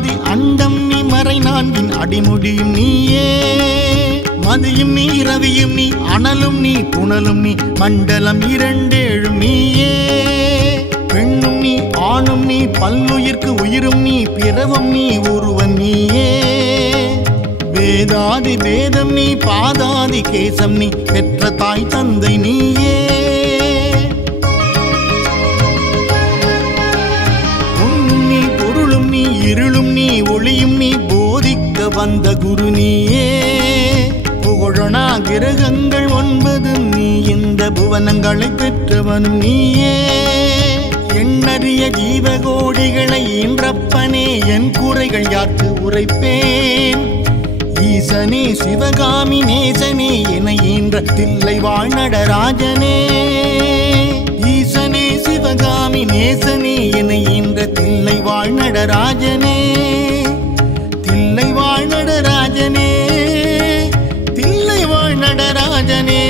ஆதி அண்டம் நீ மறை நான்கின் அடிமுடியும் நீயே மதியும் நீ ரவியும் நீ அனலும் நீ புனலும் நீ மண்டலம் இரண்டேழும் நீயே பெண்ணும் நீ ஆணும் நீ பல்லுயிர்க்கு உயிரும் நீ பிறவும் நீ ஒருவன் நீயே வேதாதி வேதம் நீ பாதாதி கேசம் நீ பெற்ற தாய் தந்தை நீயே உண்ணும் நீ பொருளும் நீ இருளும் நீ ஒளியும் நீ போதிக்க வந்த குரு நீயே புகழனா கிரகங்கள் 9 நீ இந்த புவனங்களை பெற்றவனும் நீயே எண்ணறிய ஜீவகோடிகளை ஈன்றப்பனே என் குறைகள் யாருக்கு உரைப்பேன் ஈசனே சிவகாமி நேசனே என ஈன்ற தில்லை வாழ் நடராஜனே ஈசனே சிவகாமி நேசனே என ஈன்ற தில்லை வாழ் நடராஜனே தில்லை வாழ் நடராஜனே தில்லை வாழ் நடராஜனே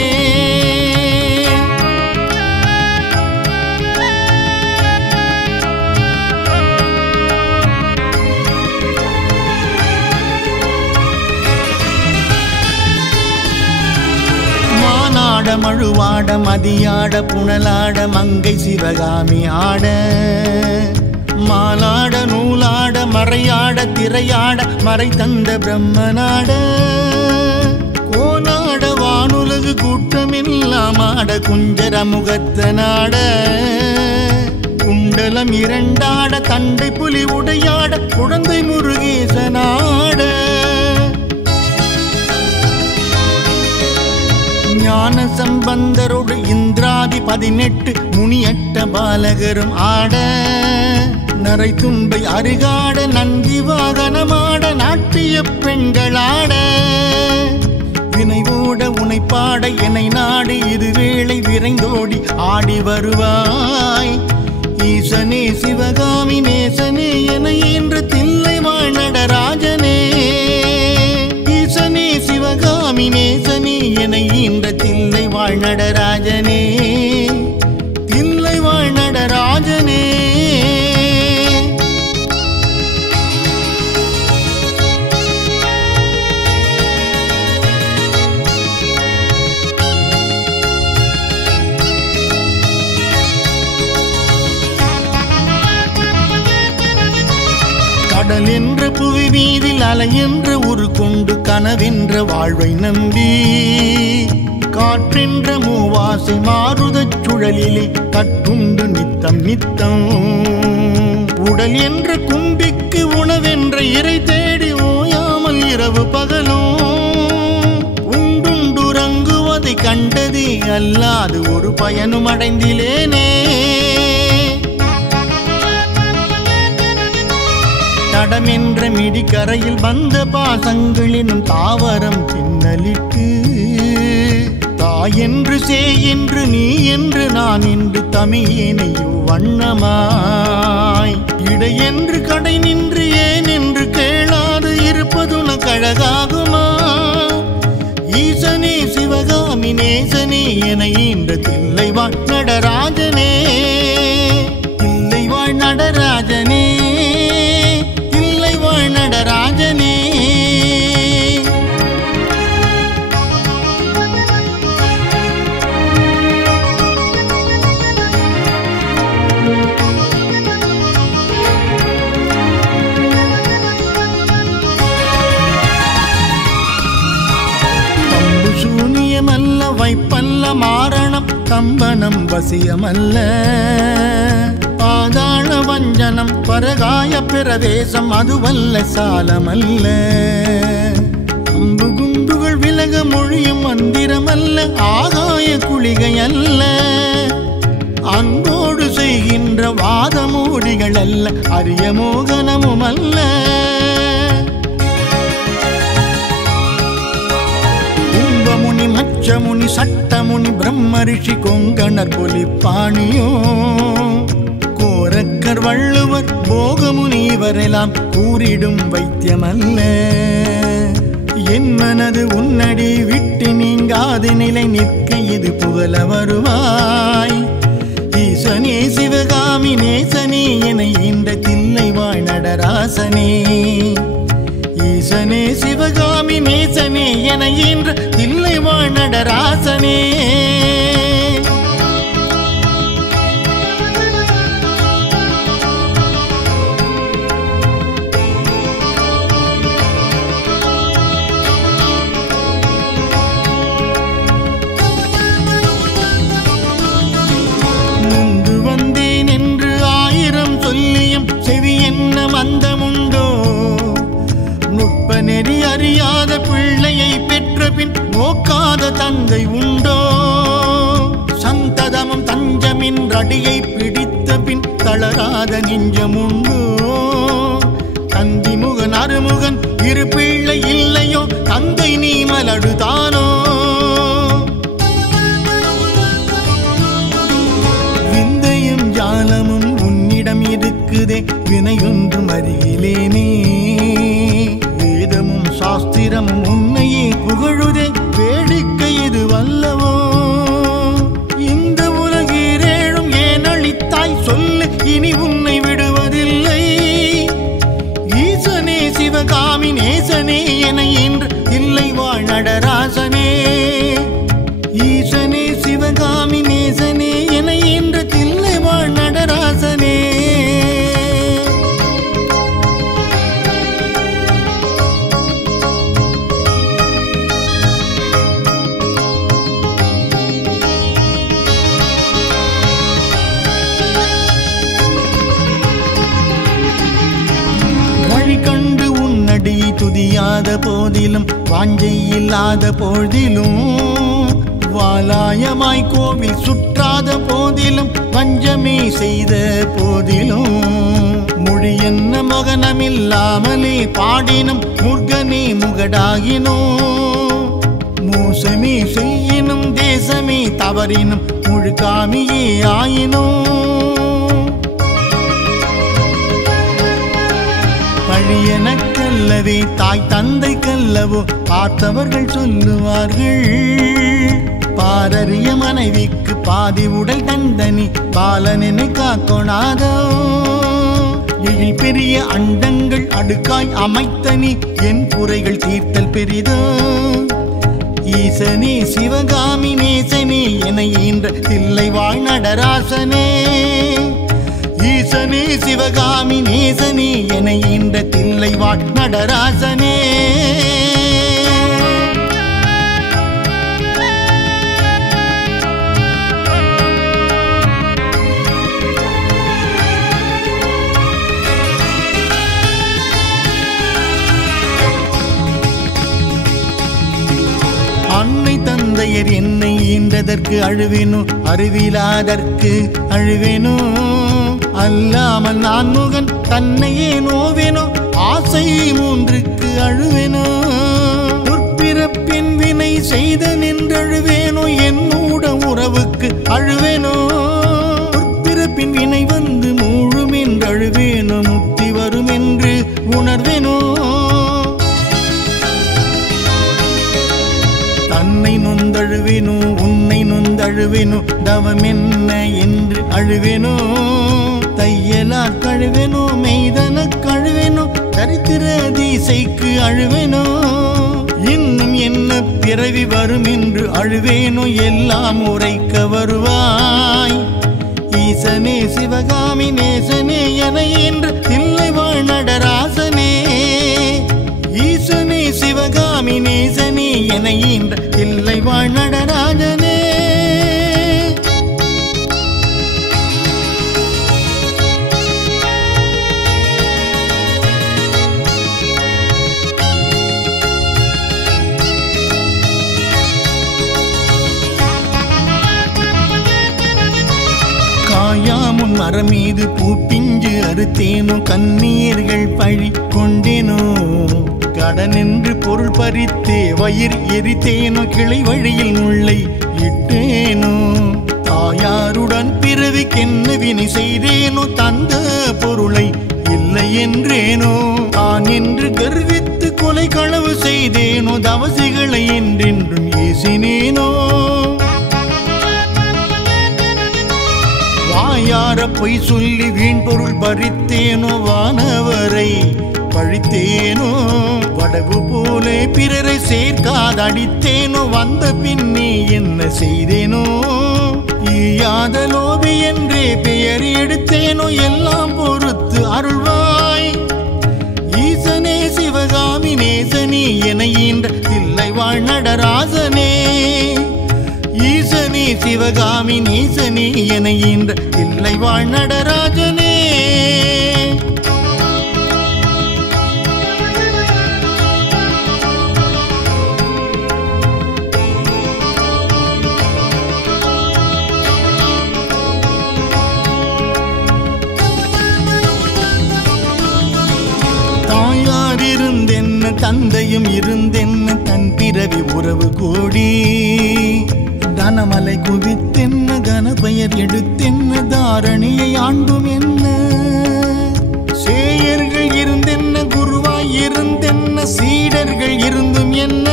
மழுவாட மதியாட புனலாட மங்கை சிவகாமி ஆட மாலாட நூலாட மறையாட திரையாட மறை தந்த பிரம்மனாட கோலாட வானுலகு கூட்டமெல்லாம் ஆட குஞ்சர முகத்தனாட குண்டலம் இரண்டாட தண்டை புலி உடையாட குழந்தை முருகேசனாட ஞான சம்பந்தரோடு இந்திராதி 18 முனியட்ட பாலகரும் ஆட நரை தும்பை அருகாட நந்தி வாகனமாட நாட்டிய பெண்களாட வினைவோட உனைப்பாட என்னை நாடு இதுவேளை விரைந்தோடி ஆடி வருவாய் ஈசனே சிவகாமி நேசனே என என்று தில்லை வாழ் நடராஜனே ஈசனே சிவகாமி நேசனே என ஈன்ற தில்லை வாழ் நடராஜனே தில்லை வாழ் நடராஜனே கடல் என்ற புவி மீதில் அலை என்ற உரு கொண்டு கனவென்ற வாழ்வை நம்பி காற்றென்ற மூவாசை மாறுதச் சுழலிலே கட்டுண்டு நித்தம் நித்தம் உடல் என்ற கும்பிக்கு உணவென்ற இறை தேடி ஓயாமல் இரவு பகலும் உண்டுண்டுறங்குவதை கண்டதே அல்லாது ஒரு பயனும் அடைந்திலேனே தடமென்ற மிடிக்கரையில் வந்த பாசங்களினும் தாவரம் பின்னலிட்டு தாய் என்று சே என்று நீ என்று நான் என்று தமியேனையோ வண்ணமாய் இடை என்று கடை நின்று ஏன் என்று கேளாது இருப்பதுன கழகாகுமா ஈசனே சிவகாமி நேசனே என ஈன்ற தில்லை வாழ் நடராஜனே தில்லை வாழ் நடராஜனே தில்லை வாழ் நடராஜனே சூனியமல்ல வைப்பல்ல மாரணம் கம்பனம் வசியமல்ல பாதாள வஞ்சனம் பரகாய பிரவேசம் அதுவல்ல சாலமல்ல அம்பு குண்டுகள் விலக மொழியும் மந்திரமல்ல ஆகாய குளிகை அல்ல அன்போடு செய்கின்ற வாதமூடிகள் அல்ல அரிய மோகனமும் அல்ல கும்பமுனி மச்சமுனி சட்டமுனி பிரம்ம ரிஷி கொங்கணர் பொலிப்பாணியோ கோரக்கர் வள்ளுவர் போகமுனி இவரெல்லாம் கூறிடும் வைத்தியமல்ல என் மனது உன்னடி விட்டு நீங்காது நிலை நிற்க இது புகழ வருவாய் ஈசனே சிவகாமி நேசனே என இந்த தில்லை வாழ் நடராசனே நடராசனே. ஈசனே சிவகாமி நேசனே என ஈன்ற தில்லை வாழ் நடராசனே. முந்து வந்தேன் என்று ஆயிரம் சொல்லியும் செவி என்ன மந்தமுண்டோ? நுட்ப நெறி அறியாத பிள்ளையை பெற்ற பின் நோக்காத தந்தை உண்டோ? சந்ததமும் தஞ்சமின் அடியை பிடித்த பின் தளராத நெஞ்சமுண்டோ? தந்திமுகன் அருமுகன் இரு பிள்ளை இல்லையோ? தந்தை நீ மலடுதானோ? விந்தையும் ஜாலமும் உன்னிடம் இருக்குதே, வினையொன்றும் அருகிலேனே. வேதமும் சாஸ்திரமும் உன்னையே புகழுதே, வேடிக்கை இது வல்லவோ? இந்த உலகீரேழும் ஏன் அளித்தாய் சொல்லு, இனி உன்னை விடுவதில்லை. ஈசனே சிவகாமி நேசனே என ஈன்ற தில்லை வாழ் நடராசனே. ஈசனே சிவகாமி நேசனே என ஈன்ற தில்லை வாழ் நடராசனே. வழி கண்டு உன்னடியை துதியாத போதிலும், வாஞ்சை இல்லாத போதிலும், வாலாயமாய் கோவில் சுற்றாத போதிலும், வஞ்சமே செய்த போதிலும், மொழி என்ன மகனமில்லாமலே பாடினும் முருகனே முகடாகினோ? மோசமே செய்யினும் தேசமே தவறினும் முழுகாமியே ஆயினோ? பழியனக்கல்லவே தாய் தந்தை கல்லவோ பார்த்தவர்கள் சொல்லுவார்கள். பாரறிய மனைவிக்கு பாதி உடல் தந்தனி பாலனை காக்கொணாதோ? எழில் பெரிய அண்டங்கள் அடுக்காய் அமைத்தனி என் குறைகள் தீர்த்தல் பெரிதோ? ஈசனே சிவகாமி நேசனே என ஈன்ற தில்லை வாழ் நடராசனே. ஈசனே சிவகாமி நேசனே என ஈன்ற தில்லை வாழ் நடராசனே. அன்னை தந்தையர் என்னை ஈன்றதற்கு அழுவேனோ? அறிவிலாதற்கு அழுவேனோ? அல்லாமல் நான் முகன் தன்னையே நோவேனோ? ஆசை மூன்றுக்கு அழுவேனோ? துர்ப்பிறப்பின் வினை செய்த நின்றழுவேனோ? என்னூட உறவுக்கு அழுவேனோ? துர்ப்பிறப்பின் வினை வந்து மூழும் என்று அழுவேனோ? முக்தி வரும் என்று உணர்வேனோ? தன்னை நொந்தழுவேனோ? உன்னை நொந்தழுவேனோ? தவம் என்ன என்று அழுவேனோ? தையலார் கழுவேனோ? மெய்தன கழுவேனோ? சரித்திர தீசைக்கு அழுவேனோ? இன்னும் என்ன பிறவி வரும் என்று அழுவேனோ? எல்லாம் உரைக்க வருவாய். ஈசனே சிவகாமி நேசனே என ஈன்ற தில்லை வாழ் நடராசனே. ஈசனே சிவகாமி நேசனே என ஈன்ற தில்லை வாழ் நடராஜனே. காயாமுன் மரம் மீது பூப்பிஞ்சு அறுத்தேனோ? கண்ணீர்கள் பழி கொண்டேனோ? கடனென்று பொருள் பறித்தே வயிறு எரித்தேனோ? கிளை வழியில் முல்லை இட்டேனோ? தாயாருடன் பிறவிக்கென்ன வினை செய்தேனோ? தந்த பொருளை இல்லை என்றேனோ? தான் என்று கர்வித்து கொலை களவு செய்தேனோ? தவசிகளை என்றென்றும் ஏசினேனோ? வாய வாயார பொய் சொல்லி வீண் பொருள் பறித்தேனோ வானவரை பழித்தேனோ வடவு போலே பிறரை சேர்க்காதடித்தேனோ வந்த பின்னே என்ன செய்தேனோ ஈயாத லோபி என்றே பெயர் எடுத்தேனோ எல்லாம் பொறுத்து அருள்வாய் ஈசனே சிவகாமி நேசனே என ஈன்ற தில்லை வாழ் நடராசனே ஈசனே சிவகாமி நேசனே என ஈன்ற தில்லை வாழ் நடராஜனே இருந்தென்ன தந்தையும் இருந்தென்ன தன் பிறவி உறவு கோடி தனமலை குவித்தென்ன கனபெயர் எடுத்தென்ன தாரணியை ஆண்டும் என்ன சேயர்கள் இருந்தென்ன குருவாய் இருந்தென்ன சீடர்கள் இருந்தும் என்ன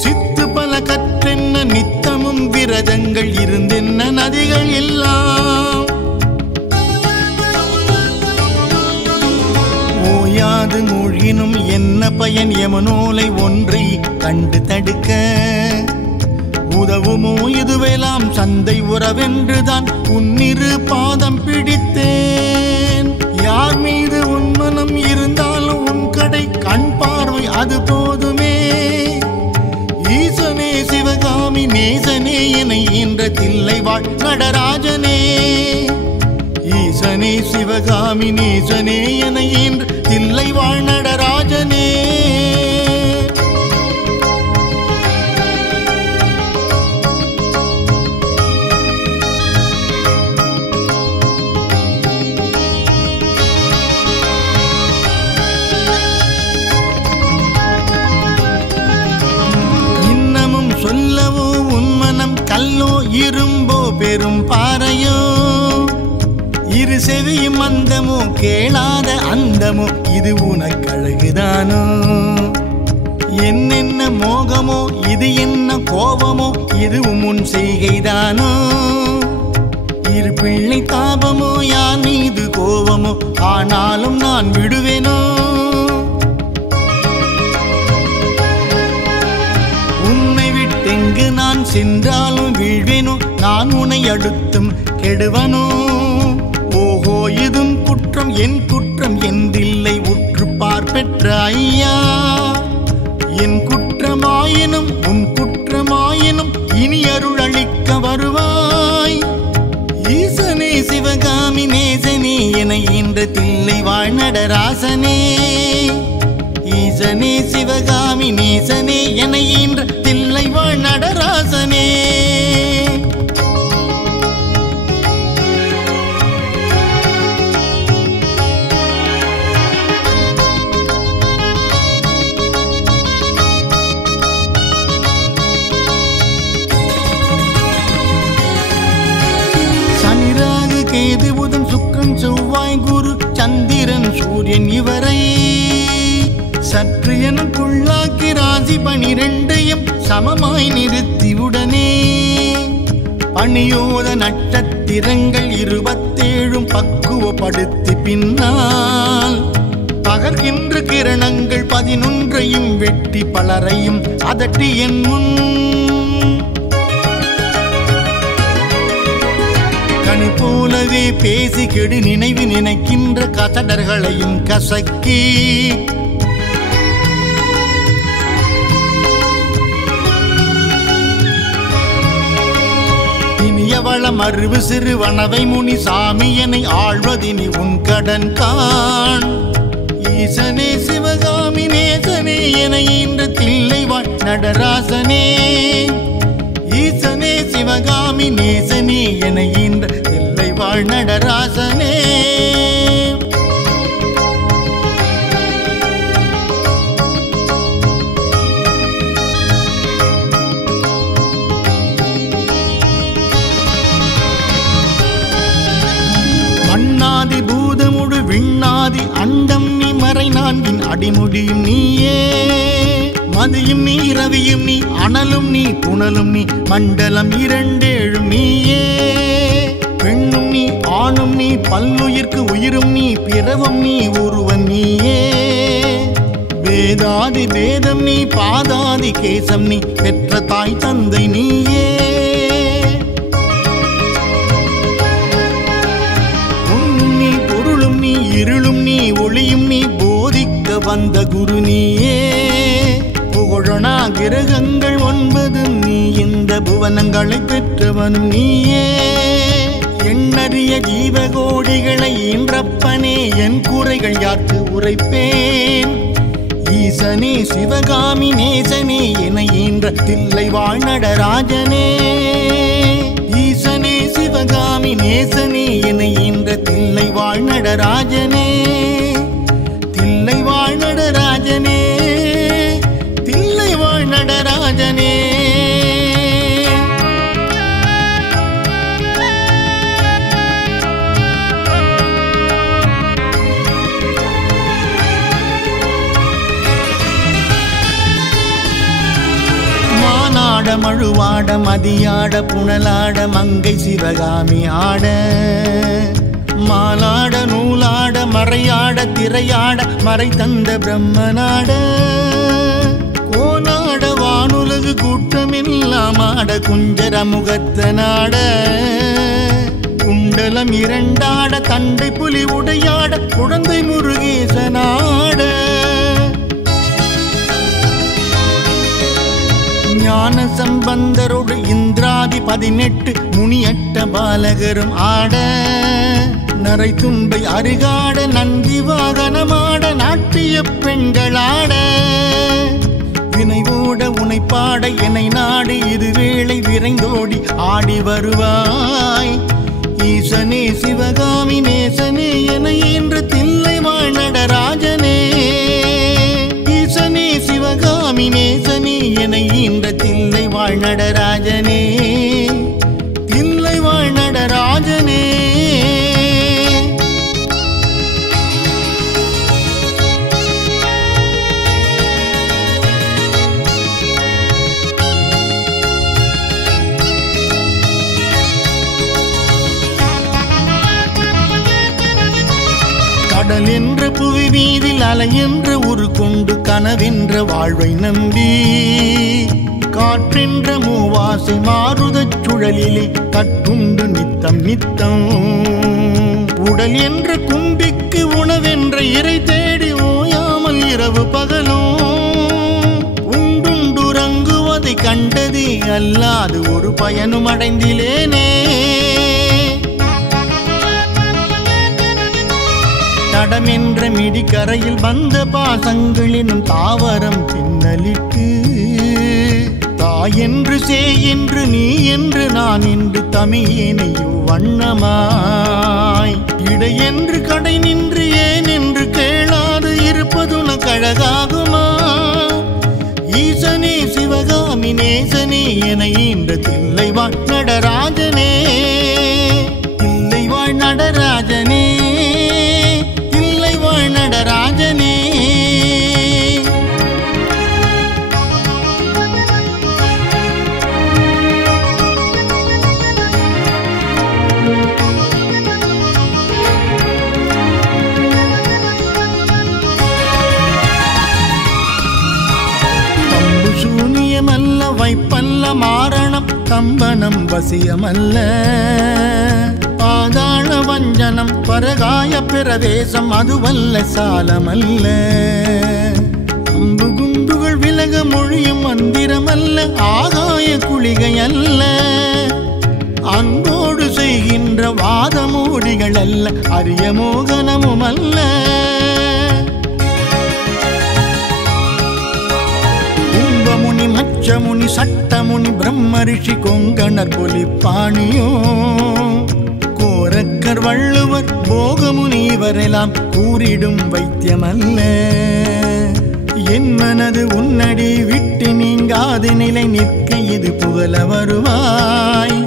சித்து பல கற்றென்ன நித்தமும் விரதங்கள் இருந்தென்ன நதிகள் எல்லாம் ஓயாது மூழ்கினும் என்ன பயன் யமனோலை ஒன்றை கண்டு தடுக்க உதவுமோ இதுவெல்லாம் சந்தை உறவென்றுதான் உன்னிரு பாதம் பிடித்தேன் யார் மீது உன் மனம் இருந்தாலும் உன் கடை கண் பார்வை அது போதுமே ஈசனே சிவகாமி நேசனே என ஈன்ற தில்லை வாழ் நடராஜனே ஈசனே சிவகாமி நேசனே என ஈன்ற தில்லை வாழ் நடராஜனே இன்னமும் சொல்லவோ உன் மனம் கல்லோ இரும்போ பெரும் பாறையோ இரு செவியும் அந்தமோ கேளாத அந்தமோ இது உனக்கழகுதானோ என்னென்ன மோகமோ இது என்ன கோபமோ இதுவும் உன் செய்கைதானோ இரு பிள்ளை தாபமோ யார் மீது கோபமோ ஆனாலும் நான் விடுவேனோ உன்னை விட்டெங்கு நான் சென்றாலும் வீழ்வேனோ நான் உன்னை அடுத்தும் கெடுவனோ ஓஹோ இதும் குற்றம் என் குற்றம் என்றில்லை உற்று பார்ப்பெற்ற ஐயா என் குற்றமாயினும் உன் குற்றமாயினும் இனி அருள் அளிக்க வருவாய் ஈசனே சிவகாமி நேசனே என ஈன்ற தில்லை வாழ் நடராசனே ஈசனே சிவகாமி நேசனே என ஈன்ற தில்லை வாழ் நடராசனே கேது புதன் சுக்கிரன் செவ்வாய் குரு சந்திரன் சூரியன் இவரை சற்று எனக்குள்ளாக்கி ராசி 12 சமமாய் நிறுத்தியுடனே பணியோத நட்சத்திரங்கள் 27 பக்குவப்படுத்தி பின்னால் பகர்கின்ற கிரணங்கள் 11 வெட்டி பலரையும் அதட்டி என் முன் கனி போலவே பேசி கெடு நினைவு நினைக்கின்ற கசடர்களையும் கசக்கி இனியவளம் அறிவு சிறுவனவை முனி சாமியனை ஆழ்வதினி உன் கடன் காண் ஈசனே சிவகாமி நேசனே என ஈன்ற தில்லை வாழ் நடராசனே ஈசனே சிவகாமி நேசனே என ஈன்ற தில்லை வாழ் நடராசனே மண்ணாதி பூதமுடு விண்ணாதி அண்டம் நீ மறை நான்கின் அடிமுடியும் நீயே மதியும் நீ ரவியும் நீ அனலும் நீ புனலும் நீ மண்டலம் 2 நீயே பெண்ணும் நீ பல்லுயிர்க்கு உயிரும் நீ பிறவும் நீ உருவன் நீயே வேதாதி வேதம் நீ பாதாதி கேசம் நீ பெற்ற தாய் தந்தை நீயே உண்ணும் நீ பொருளும் நீ இருளும் நீ ஒளியும் நீ போதிக்க வந்த குரு நீயே புகழனா கிரகங்கள் 9 நீ இந்த புவனங்களை பெற்றவனும் நீயே எண்ணறிய ஜீவகோடிகளை ஈன்றப்பனே என் குறைகள் யாருக்கு உரைப்பேன் ஈசனே சிவகாமி நேசனே என ஈன்ற தில்லை வாழ் நடராஜனே ஈசனே சிவகாமி நேசனே என ஈன்ற தில்லை வாழ் நடராஜனே தில்லை வாழ் நடராஜனே தில்லை வாழ் நடராஜனே மழுவாட மதியாட புனலாட மங்கை சிவகாமி ஆட மாலாட நூலாட மறையாட திரையாட மறை தந்த பிரம்மனாட கோனாட வானுலகு கூட்டமெல்லாம் ஆட குஞ்சர முகத்தனாட குண்டலம் 2 ஆட தண்டை புலி உடையாட குழந்தை முருகேசனாட ஞான சம்பந்தரோடு இந்திராதி 18 முனியட்ட பாலகரும் ஆட நரை துன்பை அருகாட நந்தி வாகனமாட நாட்டிய பெண்களாட வினைவோட உனைப்பாட என்னை நாடு இதுவேளை விரைந்தோடி ஆடி வருவாய் ஈசனே சிவகாமி நேசனே என ஈன்ற தில்லை வாழ் நடராஜனே ஈசனே சிவகாமி நேசனே என ஈன்ற தில்லை வாழ் நடராஜனே தில்லை வாழ் நடராஜனே கடல் என்ற புவி வீதில் அலை என்ற உரு கொண்டு கனவென்ற வாழ்வை நம்பி காற்றென்ற மூவாசை மாறுதச் சுழலிலே கட்டுண்டு நித்தம் நித்தம் உடல் என்ற கும்பிக்கு உணவென்ற இறை தேடி ஓயாமல் இரவு பகலும் உண்டுண்டுறங்குவதை கண்டதே அல்லாது ஒரு பயனும் அடைந்திலேனே தடமென்ற மிடிக்கரையில் வந்த பாசங்களினும் தாவரம் பின்னலிட்டு தாய் என்று சேய் என்று நீ என்று நான் என்று தமியேனையோ வண்ணமாய் இடை என்று கடை நின்று ஏன் என்று கேளாது இருப்பதுன கழகாகுமா ஈசனே சிவகாமி நேசனே என ஈன்ற தில்லை வாழ் நடராஜனே தில்லை வாழ் நடராஜனே தில்லை வாழ் நடராஜனே சூனியமல்ல வைப்பல்ல மாரணம் கம்பனம் வசியமல்ல பாதாள வஞ்சனம் பரகாய பிரவேசம் அதுவல்ல சாலமல்ல அம்பு குண்டுகள் விலக மொழியும் மந்திரமல்ல ஆகாய குளிகை அல்ல அன்போடு செய்கின்ற வாதமோடிகள் அல்ல அரிய மோகனமும் அல்ல கும்பமுனி மச்சமுனி சட்டமுனி பிரம்ம ரிஷி கொங்கணர் பொலிப்பாணியோ கோரக்கர் வள்ளுவர் போகமுனி இவரெல்லாம் கூறிடும் வைத்தியமல்ல என் மனது உன்னடி விட்டு நீங்காது நிலை நிற்க இது புகழ வருவாய்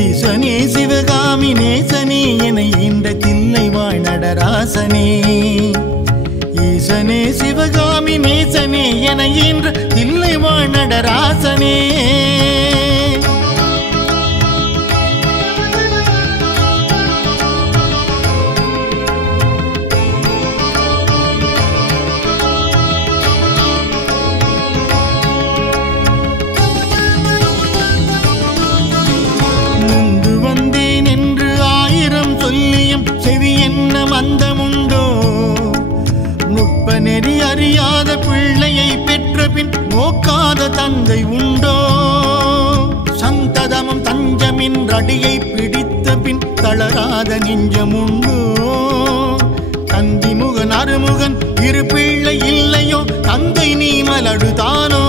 ஈசனே சிவகாமி நேசனே என இந்த தில்லை வாழ் நடராசனே ஈசனே சிவகாமி நேசனே என ஈன்ற தில்லை வாழ் நடராசனே தந்தை உண்டோ? சந்ததமும் தஞ்சமின் அடியை பிடித்த பின் தளராத நெஞ்சமுண்டோ? தந்திமுகன் அருமுகன் இரு பிள்ளை இல்லையோ? தந்தை நீ மலடுதானோ?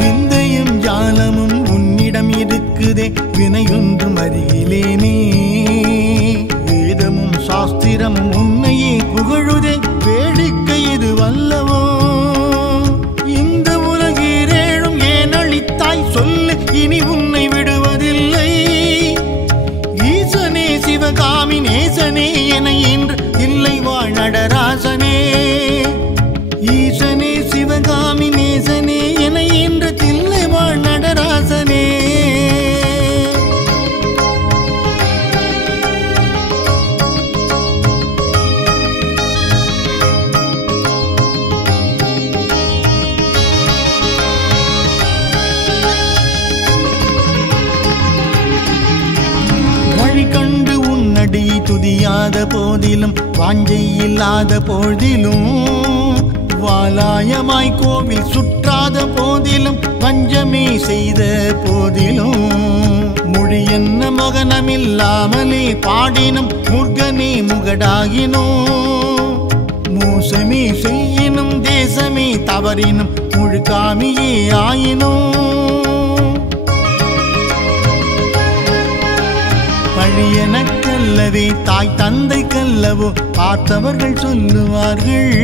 விந்தையும் ஜாலமும் உன்னிடம் இருக்குதே, வினையொன்றும் அருகிலேனே. வேதமும் சாஸ்திரமும் உன்னையே புகழுதே, வேடிக்கை இது வல்லவோ? இந்த உலகீரேழும் ஏன் அளித்தாய் சொல்லு, இனி உன்னை விடுவதில்லை. ஈசனே சிவகாமி நேசனே என இன்று இல்லை வாழ் நடராசனே. ஈசனே சிவகாமி நேசனே என இன்று தில்லை வாழ் நடராசனே. கண்டு உன்னடி துதியாத போதிலும் வாஞ்சை இல்லாத போதிலும், வாலாயமாய் கோவில் சுற்றாத போதிலும் வஞ்சமே செய்த போதிலும், மொழி என்ன மகனமில்லாமலே பாடினும் முருகனே முகடாகினோ. மோசமே செய்யினும் தேசமே தவறினும் முழுகாமியே ஆயினோ. பழியனக்கல்லவே தாய் தந்தை கல்லவோ பார்த்தவர்கள் சொல்லுவார்கள்.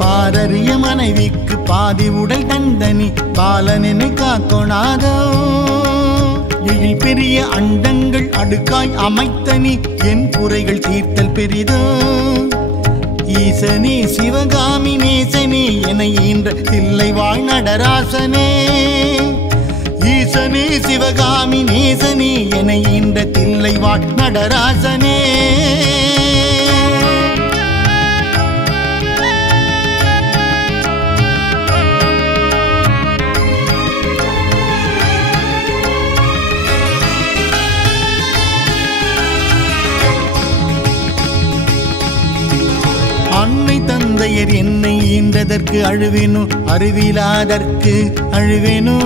பாரறிய மனைவிக்கு பாதி உடல் தந்தனி பாலனை காக்கொணாதோ. எழில் பெரிய அண்டங்கள் அடுக்காய் அமைத்தனி என் குறைகள் தீர்த்தல் பெரிதோ. ஈசனே சிவகாமி நேசனே என ஈன்ற தில்லை வாழ் நடராசனே. ஈசனே சிவகாமி நேசனே என ஈன்ற தில்லை வாழ் நடராசனே. அன்னை தந்தையர் என்னை ஈன்றதற்கு அழுவேனோ, அறிவிலாதற்கு அழுவேனோ.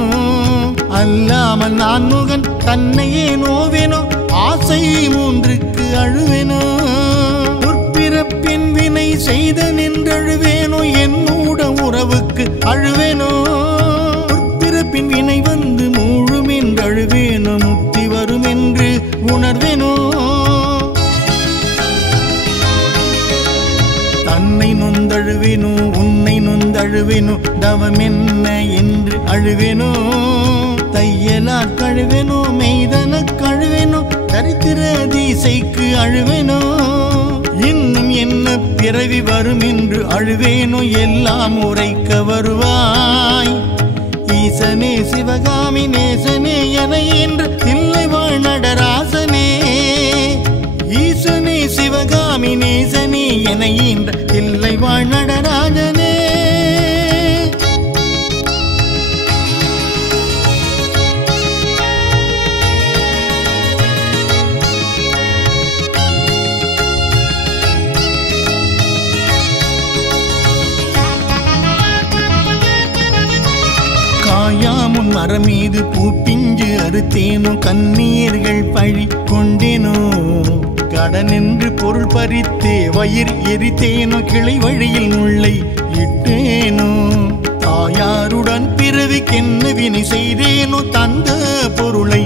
அல்லாமல் நான் முகன் தன்னையே நோவேனோ, ஆசை மூன்றுக்கு அழுவேனோ. முற்பிறப்பின் வினை செய்த நின்றழுவேனோ, என்னூட உறவுக்கு அழுவேனோ. முற்பிறப்பின் வினை வந்து மூழும் என்று அழுவேனோ, முக்தி வரும் என்று உணர்வேனோ. தன்னை நொந்தழுவேனோ, உன்னை நொந்தழுவேனோ, தவம் என்ன என்று அழுவேனோ. தையலா கழுவேனோ, மெய்தன கழுவேனோ, தரித்திர தீசைக்கு அழுவேனோ. இன்னும் என்ன பிறவி வரும் என்று அழுவேனோ, எல்லாம் உரைக்க வருவாய். ஈசனே சிவகாமி நேசனே என இன்று தில்லை வாழ் நடராசனே. ஈசனே சிவகாமி நேசனே என இன்று தில்லை வாழ் நடராஜனே. காயாமுன் மரம் மீது பூப்பிஞ்சு அறுத்தேனோ, கண்ணீர்கள் பழி கொண்டேனோ. கடனென்று பொருள் பறித்தே வயிறு எரித்தேனோ, கிளை வழியில் முல்லை இட்டேனோ. தாயாருடன் பிறவிக்கென்ன வினை செய்தேனோ, தந்த பொருளை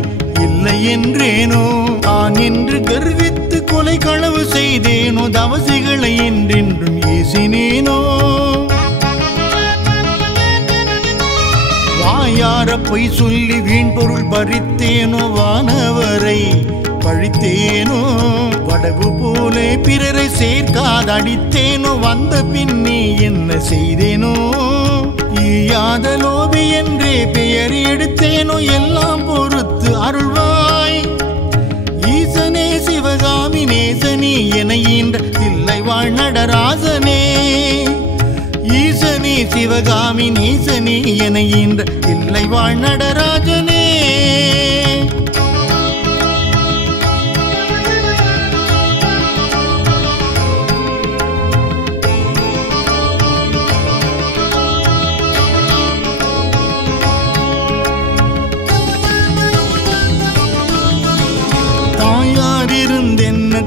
இல்லை என்றேனோ. தான் என்று கர்வித்து கொலை களவு செய்தேனோ, தவசிகளை என்றென்றும் ஏசினேனோ. வாயார பொய் சொல்லி வீண் பொருள் பறித்தேனோ, வானவரை பழித்தேனோ. வடவு போலே பிறரை சேர்க்காதடித்தேனோ, வந்த பின்னே என்ன செய்தேனோ. ஈயாத லோபி என்றே பெயர் எடுத்தேனோ, எல்லாம் பொறுத்து அருள்வாய். ஈசனே சிவகாமி நேசனே என ஈன்ற தில்லை வாழ் நடராசனே. ஈசனே சிவகாமி நேசனே என ஈன்ற தில்லை வாழ் நடராஜனே.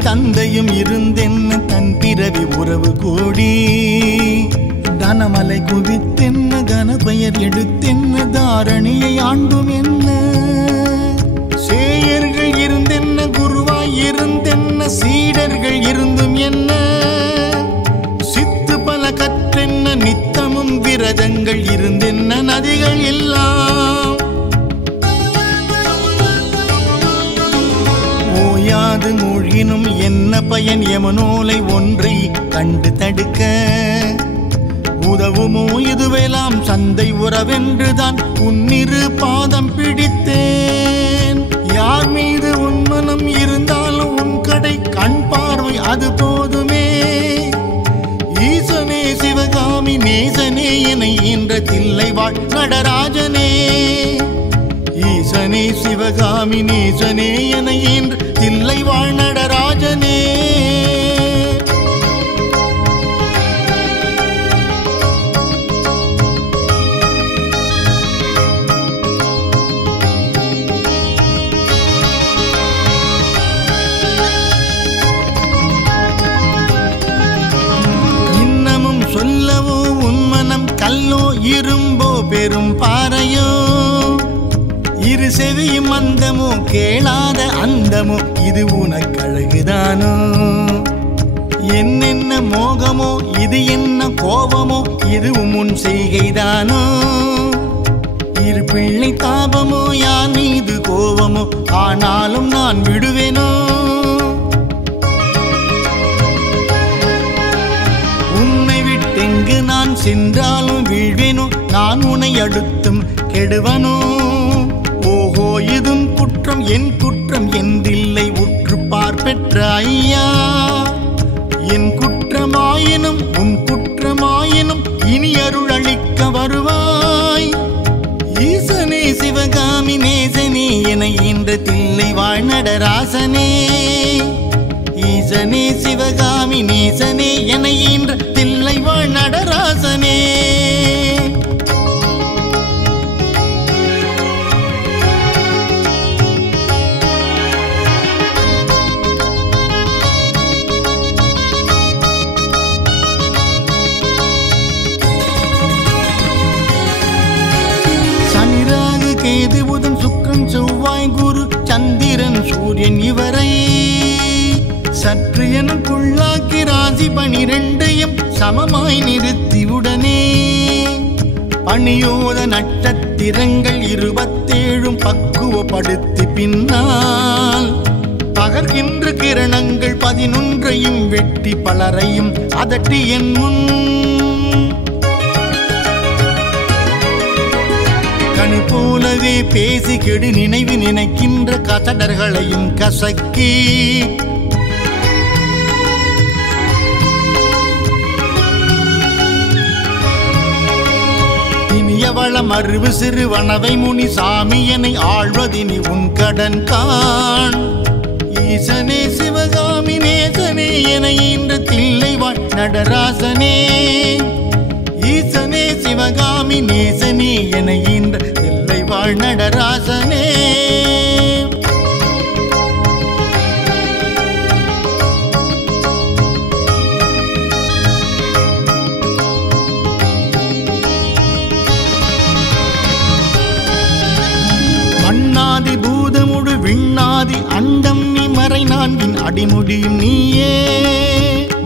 தந்தையும் இருந்தென்ன தன் பிறவி உறவு கூடி தனமலை குவித்தென்ன கனபெயர் எடுத்தென்ன தாரணியை ஆண்டும் என்ன சேயர்கள் இருந்தென்ன குருவாய் இருந்தென்ன சீடர்கள் இருந்தும் என்ன சித்து பல கற்றென்ன நித்தமும் விரதங்கள் இருந்தென்ன நதிகள் எல்லாம் ஓயாது மூழ்கினும் என்ன பயன் யமனோலை ஒன்றை கண்டு தடுக்க உதவுமோ இதுவெல்லாம் சந்தை உறவென்றுதான் உன்னிரு பாதம் பிடித்தேன் யார் மீது உன் மனம் இருந்தாலும் உன் கடை கண் பார்வை அது போதுமே ஈசனே சிவகாமி நேசனே என ஈன்ற தில்லை வாழ் நடராஜனே ஈசனே சிவகாமி நேசனே என ஈன்ற தில்லை வாழ் நடராஜனே இன்னமும் சொல்லவோ உன் மனம் கல்லோ இரும்போ பெரும் பாறையோ இரு செவியும் அந்தமோ கேளாத அந்தமோ இது உனக்கழகுதானோ என்னென்ன மோகமோ இது என்ன கோபமோ இதுவும் உன் செய்கைதானோ இரு பிள்ளை தாபமோ யார் மீது கோபமோ ஆனாலும் நான் விடுவேனோ உன்னை விட்டெங்கு நான் சென்றாலும் வீழ்வேனோ நான் உன்னை அடுத்தும் கெடுவனோ ஓஹோ இதும் குற்றம் என் குற்றம் என்றில்லை உற்று பார்ப்பெற்ற ஐயா என் குற்றமாயினும் உன் குற்றமாயினும் இனி அருள் அளிக்க வருவாய் ஈசனே சிவகாமி நேசனே என ஈன்ற தில்லை வாழ் நடராசனே ஈசனே சிவகாமி நேசனே என ஈன்ற தில்லை வாழ் நடராசனே கேது புதன் சுக்கிரன் செவ்வாய் குரு சந்திரன் சூரியன் இவரை சற்று எனக்குள்ளாக்கி ராசி 12 சமமாய் நிறுத்தி உடனே பணியோத நட்சத்திரங்கள் 27 பக்குவப்படுத்தி பின்னால் பகர்கின்ற கிரணங்கள் 11 வெட்டி பலரையும் அதட்டி என் முன் கனி போலவே பேசி கெடு நினைவு நினைக்கின்ற கசடர்களையும் கசக்கி இனியவள மறுவு சிறு வனவை முனி சாமியனை ஆழ்வதினி உன் கடன் காண் ஈசனே சிவகாமி நேசனே என ஈன்ற தில்லை வாழ் நடராசனே ஈசனே சிவகாமி நேசனே என ஈன்ற தில்லை வாழ் நடராசனே மண்ணாதி பூதமுடு விண்ணாதி அண்டம் நீ மறை நான்கின் அடிமுடியும் நீயே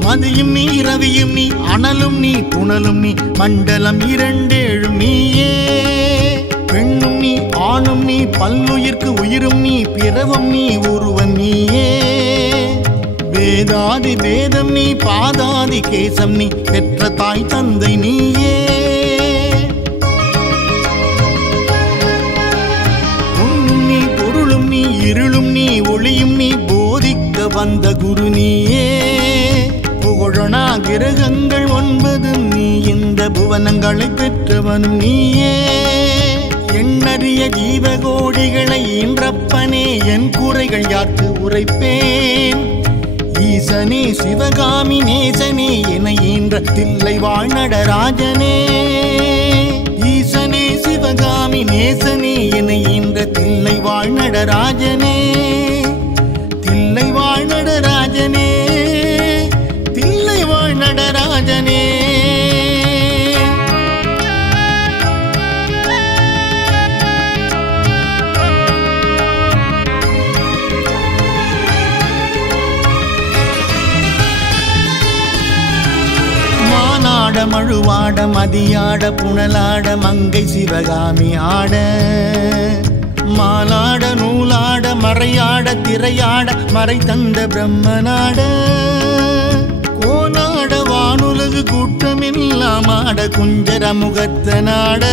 மதியும் நீ ரவியும் நீ அனலும் நீ புனலும் நீ மண்டலம் 27 நீயே பெண்ணும் நீ ஆணும் நீ பல்லுயிர்க்கு உயிரும் நீ பிறவும் நீ ஒருவன் நீயே வேதாதி வேதம் நீ பாதாதி கேசம் நீ பெற்ற தாய் தந்தை நீயே உண்ணும் நீ பொருளும் நீ இருளும் நீ ஒளியும் நீ போதிக்க வந்த குரு நீயே புகழனா கிரகங்கள் 9 நீ இந்த புவனங்களை பெற்றவனும் நீயே எண்ணறிய ஜீவகோடிகளை ஈன்றப்பனே என் குறைகள் யாருக்கு உரைப்பேன் ஈசனே சிவகாமி நேசனே என ஈன்ற தில்லை வாழ் நடராஜனே ஈசனே சிவகாமி நேசனே என ஈன்ற தில்லை வாழ் நடராஜனே தில்லை வாழ் நடராஜனே நடராஜனே, தில்லை வாழ் நடராஜனே. மானாட மழுவாட மதியாட புனலாட மங்கை சிவகாமி ஆட, மாலாட நூலாட மறையாட திரையாட மறை தந்த பிரம்மனாட, கோனாட வானுலகு கூட்டமெல்லாம் ஆட குஞ்சர முகத்தனாட,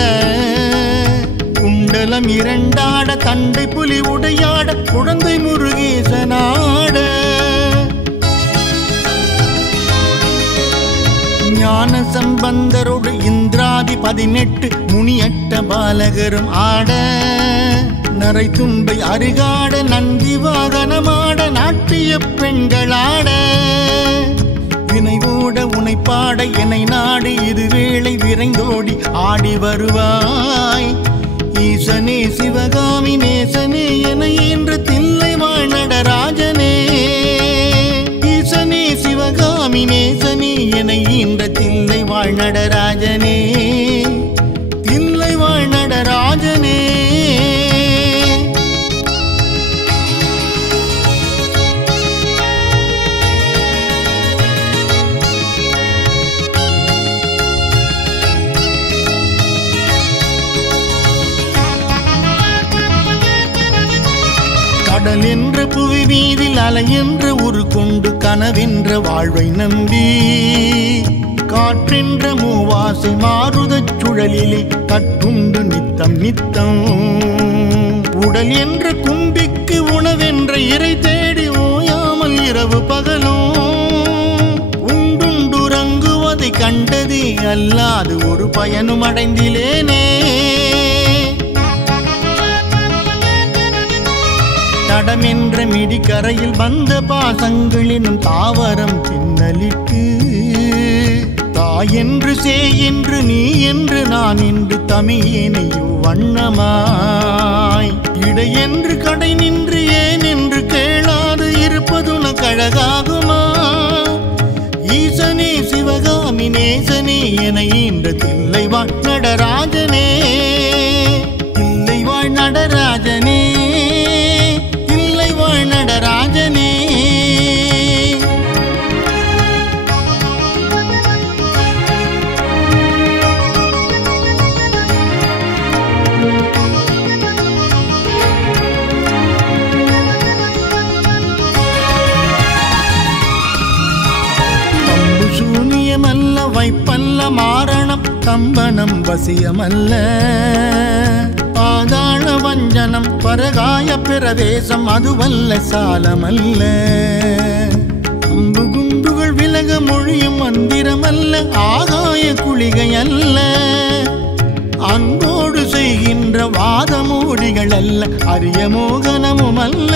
குண்டலம் இரண்டாட தண்டை புலி உடையாட குழந்தை முருகேசனாட, ஞான சம்பந்தரோடு இந்திராதி 18 முனியட்ட பாலகரும் ஆட, நரை தும்பை அருகாட நந்தி வாகனமாட நாட்டிய பெண்களாட, வினைவோட உனைப்பாட என்னை நாடு இருவேளை விரைந்தோடி ஆடி வருவாய். ஈசனே சிவகாமி நேசனே என என்று தில்லை வாழ் நடராஜனே, ஈசனே சிவகாமி நேசனே என இந்த தில்லை வாழ் நடராஜனே, தில்லை வாழ் நடராஜனே. கடல் என்ற புவி மீதில் அலை என்ற உரு கொண்டு கனவென்ற வாழ்வை நம்பி, காற்றென்ற மூவாசை மாறுதச் சுழலிலே கட்டுண்டு நித்தம் நித்தம், உடல் என்ற கும்பிக்கு உணவென்ற இறை தேடி ஓயாமல் இரவு பகலும், உண்டுண்டுறங்குவதை கண்டதே அல்லாது ஒரு பயனும் அடைந்திலேனே. தடமென்ற மிடிக்கரையில் வந்த பாசங்களினும் தாவரம் பின்னலிட்டு, தாய் என்று சே என்று நீ என்று நான் என்று தமியேனையோ வண்ணமாய், இடை என்று கடை நின்று ஏன் என்று கேளாது இருப்பதுன கழகாகுமா. ஈசனே சிவகாமி நேசனே என இந்த தில்லை வாழ் நடராஜனே, தில்லை வாழ் நடராஜனே, தில்லை வாழ் நடராஜனே. தம்பு சூனியமல்ல வைப்பல்ல மாரணம் தம்பனம் வசியமல்ல, பாதாள வஞ்சனம் பரகாய பிரவேசம் அதுவல்ல சாலமல்ல, அம்பு குண்டுகள் விலக மொழியும் மந்திரமல்ல ஆகாய குளிகை அல்ல, அன்போடு செய்கின்ற வாதமூடிகள் அல்ல அரிய மோகனமும் அல்ல,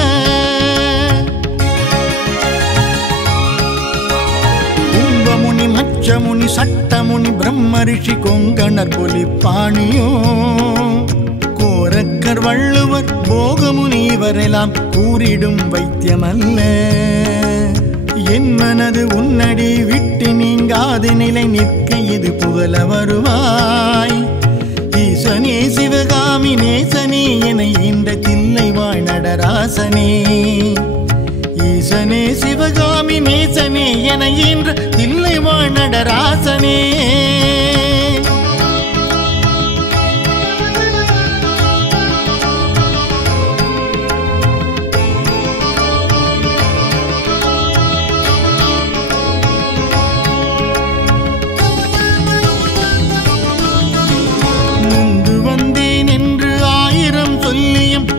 கும்பமுனி மச்சமுனி சட்டமுனி பிரம்ம ரிஷி கொங்கணர் பொலிப்பாணியோ, கோரக்கர் வள்ளுவர் போகமுனி இவரெல்லாம் கூறிடும் வைத்தியமல்ல, என் மனது உன்னடி விட்டு நீங்காது நிலை நிற்க இது புகழ வருவாய். ஈசனே சிவகாமி நேசனே என இந்த தில்லை வாழ் நடராசனே, ஈசனே சிவகாமி நேசனே என இந்த தில்லை வாழ் நடராசனே.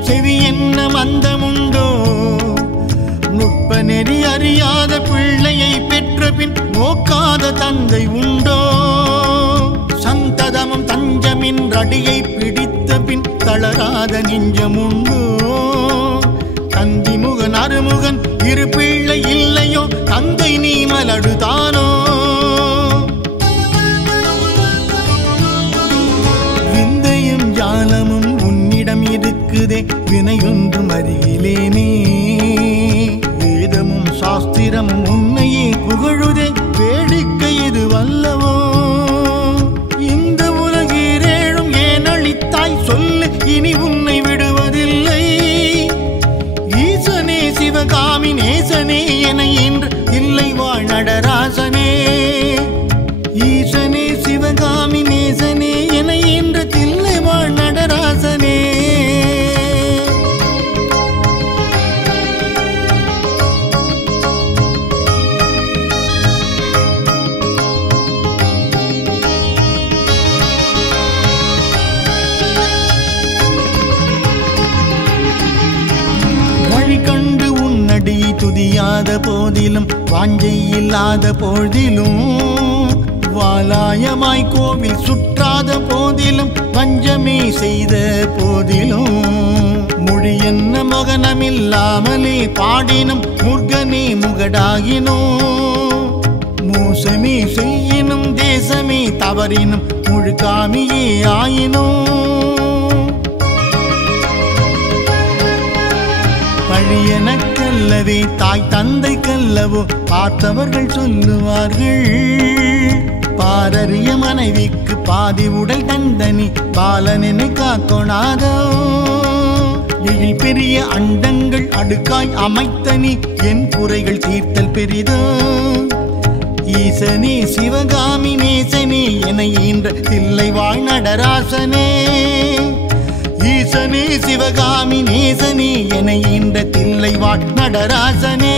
செவி என்ன மந்தமுண்டோ, நுட்ப நெறி அறியாத பிள்ளையை பெற்ற பின் நோக்காத தந்தை உண்டோ, சந்ததமும் தஞ்சமின் அடியை பிடித்த பின் தளராத நெஞ்சமுண்டோ, தந்தி முகன் அருமுகன் இரு பிள்ளை இல்லையோ தந்தை நீ மலடுதானோ, விந்தையும் ஜாலமும் உன்னிடம் இருக்குதே வினையொன்றும் அறியிலேனே, வேதமும் சாஸ்திர அல்லவோ இந்த உலகீரேழும் ஏன் அளித்தாய் சொல்லு இனி உன்னை விடுவதில்லை ஈசனே சிவகாமி நேசனே என இன்று இல்லை வாழ் நடராசனே ஈசனே சிவகாமி நேசனே என இன்று தில்லை வாழ் நடராசனே கண்டு உன்னடியை துதியாத போதிலும் வாஞ்சை இல்லாத போதிலும் வாலாயமாய் கோவில் சுற்றாத போதிலும் வஞ்சமே செய்த போதிலும் மொழி என்ன மகனமில்லாமலே பாடினும் முருகனே முகடாகினோ மோசமே செய்யினும் தேசமே தவறினும் முழுகாமியே ஆயினோ பழியனக்கல்லவே தாய் தந்தை கல்லவோ பார்த்தவர்கள் சொல்லுவார்கள் பாரறிய மனைவிக்கு பாதி உடல் தந்தனி பாலனெனை காக்கொணாதோ எழில் பெரிய அண்டங்கள் அடுக்காய் அமைத்தனி என் குறைகள் தீர்த்தல் பெரிதோ ஈசனே சிவகாமி நேசனே என ஈன்ற தில்லை வாழ் நடராசனே ஈசனே சிவகாமி நேசனே என ஈன்ற தில்லை வாழ் நடராசனே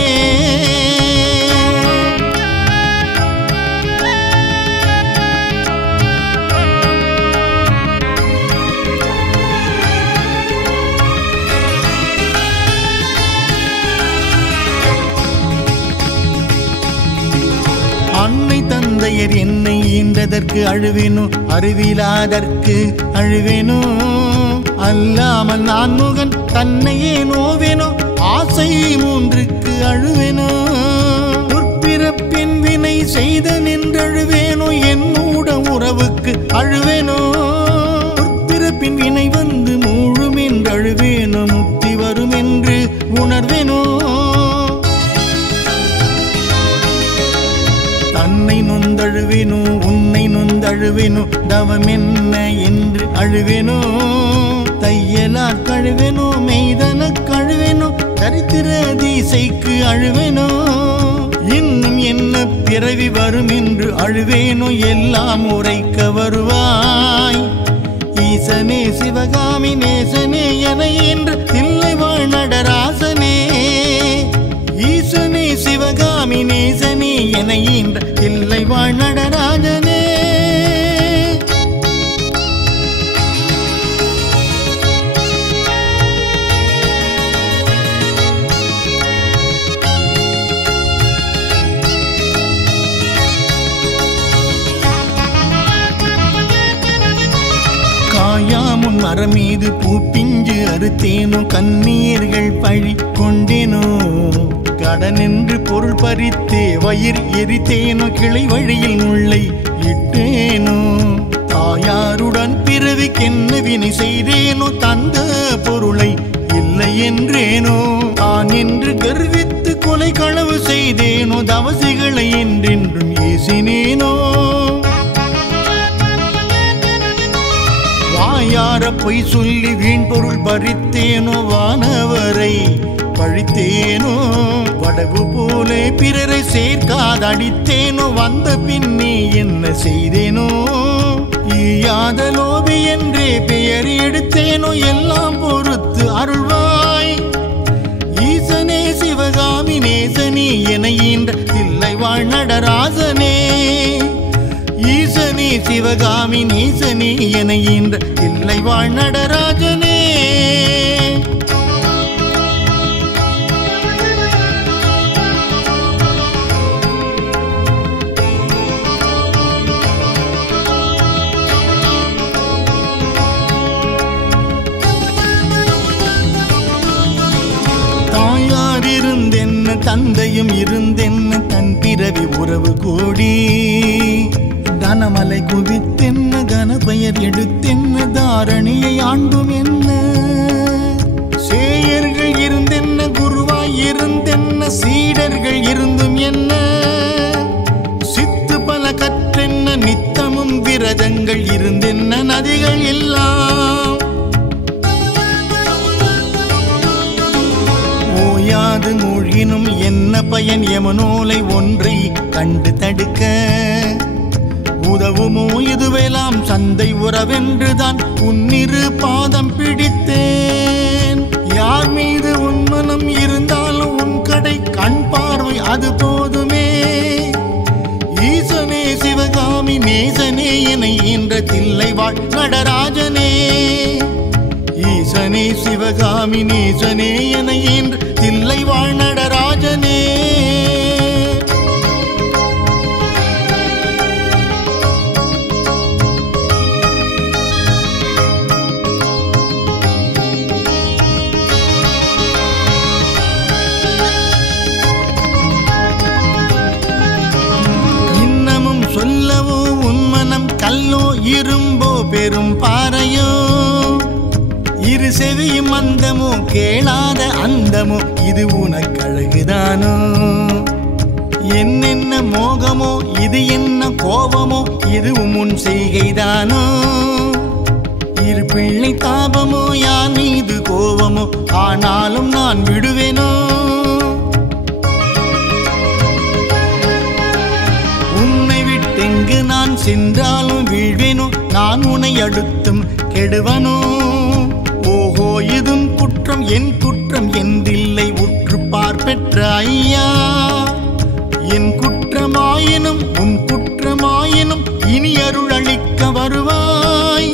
அன்னை தந்தையர் என்னை ஈன்றதற்கு அழுவேனோ அறிவிலாதற்கு அழுவேனோ அல்லாமல் நான் முகன் தன்னையே நோவேனோ ஆசை மூன்றுக்கு அழுவேனோ துர்ப்பிறப்பின் வினை செய்த நின்றழுவேனோ என்னூட உறவுக்கு அழுவேனோ துர்ப்பிறப்பின் வினை வந்து மூழும் என்று அழுவேனோ முக்தி வரும் என்று உணர்வேனோ தன்னை நொந்தழுவேனோ உன்னை நொந்தழுவேனோ தவம் என்ன என்று அழுவேனோ தையலார் கழுவேனோ மெய்தன கழுவேனோ தரித்திர தீசைக்கு அழுவேனோ இன்னும் என்ன பிறவி வரும் என்று அழுவேனோ எல்லாம் உரைக்க வருவாய் ஈசனே சிவகாமி நேசனே என என்று தில்லை வாழ் நடராசனே ஈசனே சிவகாமி நேசனே என என்ற தில்லை வாழ் நடராஜனே காயாமுன் மரம் மீது பூப்பிஞ்சு அறுத்தேனோ கண்ணீர்கள் பழி கொண்டேனோ கடனென்று பொருள் பறித்தே வயிறு எரித்தேனோ கிளை வழியில் முல்லை இட்டேனோ தாயாருடன் பிறவிக்கென்ன வினை செய்தேனோ தந்த பொருளை இல்லை என்றேனோ தான் என்று கர்வித்து கொலை களவு செய்தேனோ தவசிகளை என்றென்றும் ஏசினேனோ வாயார பொய் சொல்லி வீண் பொருள் பறித்தேனோ வானவரை பழித்தேனோ வடவு போலே பிறரை சேர்க்காதடித்தேனோ வந்த பின்னே என்ன செய்தேனோ ஈயாத லோபி என்றே பெயர் எடுத்தேனோ எல்லாம் பொறுத்து அருள்வாய் ஈசனே சிவகாமி நேசனே என ஈன்ற தில்லை வாழ் நடராசனே ஈசனே சிவகாமி நேசனே என ஈன்ற தில்லை வாழ் நடராஜனே தாயார் இருந்தென்ன தந்தையும் இருந்தென்ன தன் பிறவி உறவு கூடி கனமலை குவித்தென்ன கனபெயர் எடுத்தென்ன தாரணியை ஆண்டும் என்ன சேயர்கள் இருந்தென்ன குருவாய் இருந்தென்ன சீடர்கள் இருந்தும் என்ன சித்து பல கற்ற விரதங்கள் இருந்தென்ன நதிகள் எல்லாம் ஓயாது மூழ்கினும் என்ன பயன் யமனோலை ஒன்றை கண்டு தடுக்க உதவுமோ இதுவெல்லாம் சந்தை உறவென்றுதான் உன்னிரு பாதம் பிடித்தேன் யார் மீது உன் மனம் இருந்தாலும் உன் கடை கண் பார்வை அது போதுமே ஈசனே சிவகாமி நேசனே என ஈன்ற தில்லைவாழ் நடராஜனே ஈசனே சிவகாமி நேசனே என ஈன்ற தில்லைவாழ் நடராஜனே சொல்லவோ உன்மனம் கல்லோ இரும்போ பெரும் பாறையோ இரு செவியும் அந்தமோ கேளாத அந்தமோ இது உனக்கழகுதானோ என்னென்ன மோகமோ இது என்ன கோபமோ இதுவும் உன் செய்கைதானோ இரு பிள்ளை தாபமோ யார் மீது கோபமோ ஆனாலும் நான் விடுவேனோ எங்கு நான் சென்றாலும் வீழ்வேனோ நான் உன்னை அடுத்தும் கெடுவனோ ஓஹோ இதும் குற்றம் என் குற்றம் என்றில்லை உற்று பார்ப்பெற்ற ஐயா என் குற்றமாயினும் உன் குற்றமாயினும் இனி அருள் அளிக்க வருவாய்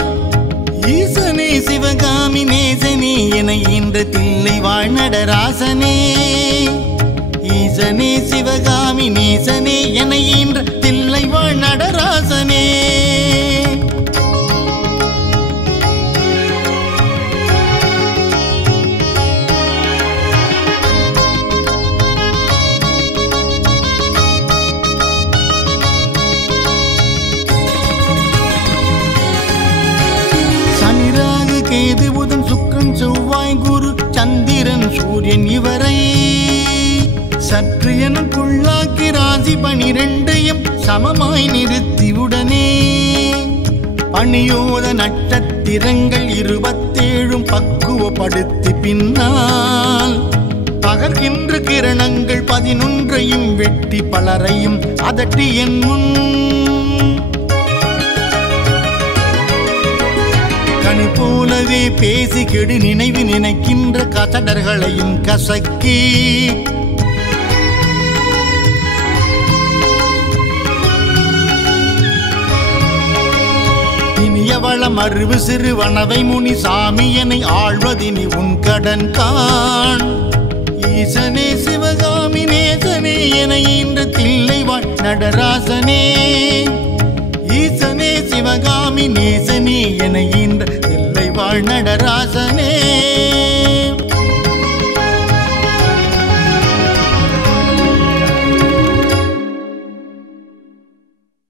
ஈசனே சிவகாமி நேசனே என ஈன்ற தில்லைவாழ் நடராசனே ஈசனே சிவகாமி நேசனே என ஈன்ற தில்லைவாழ் நடராசனே சனிராகு கேது புதன் சுக்கிரன் செவ்வாய் குரு சந்திரன் சூரியன் இவரை சற்று எனக்குள்ளாக்கி ராசி 12 சமமாய் நிறுத்தியுடனே பணியோத நட்சத்திரங்கள் 27 பக்குவப்படுத்தி பின்னால் பகர்கின்ற கிரணங்கள் 11 வெட்டி பலரையும் அதட்டி என் முன் கனி போலவே பேசி கெடு நினைவு நினைக்கின்ற கசடர்களையும் கசக்கி வளம் அறிவு சிறுவனவை முனி சாமியனை ஆழ்வதினி உன் கடன் காண் ஈசனே சிவகாமி நேசனே என ஈன்ற தில்லைவாழ் நடராசனே ஈசனே சிவகாமி நேசனே என ஈன்ற தில்லைவாழ் நடராசனே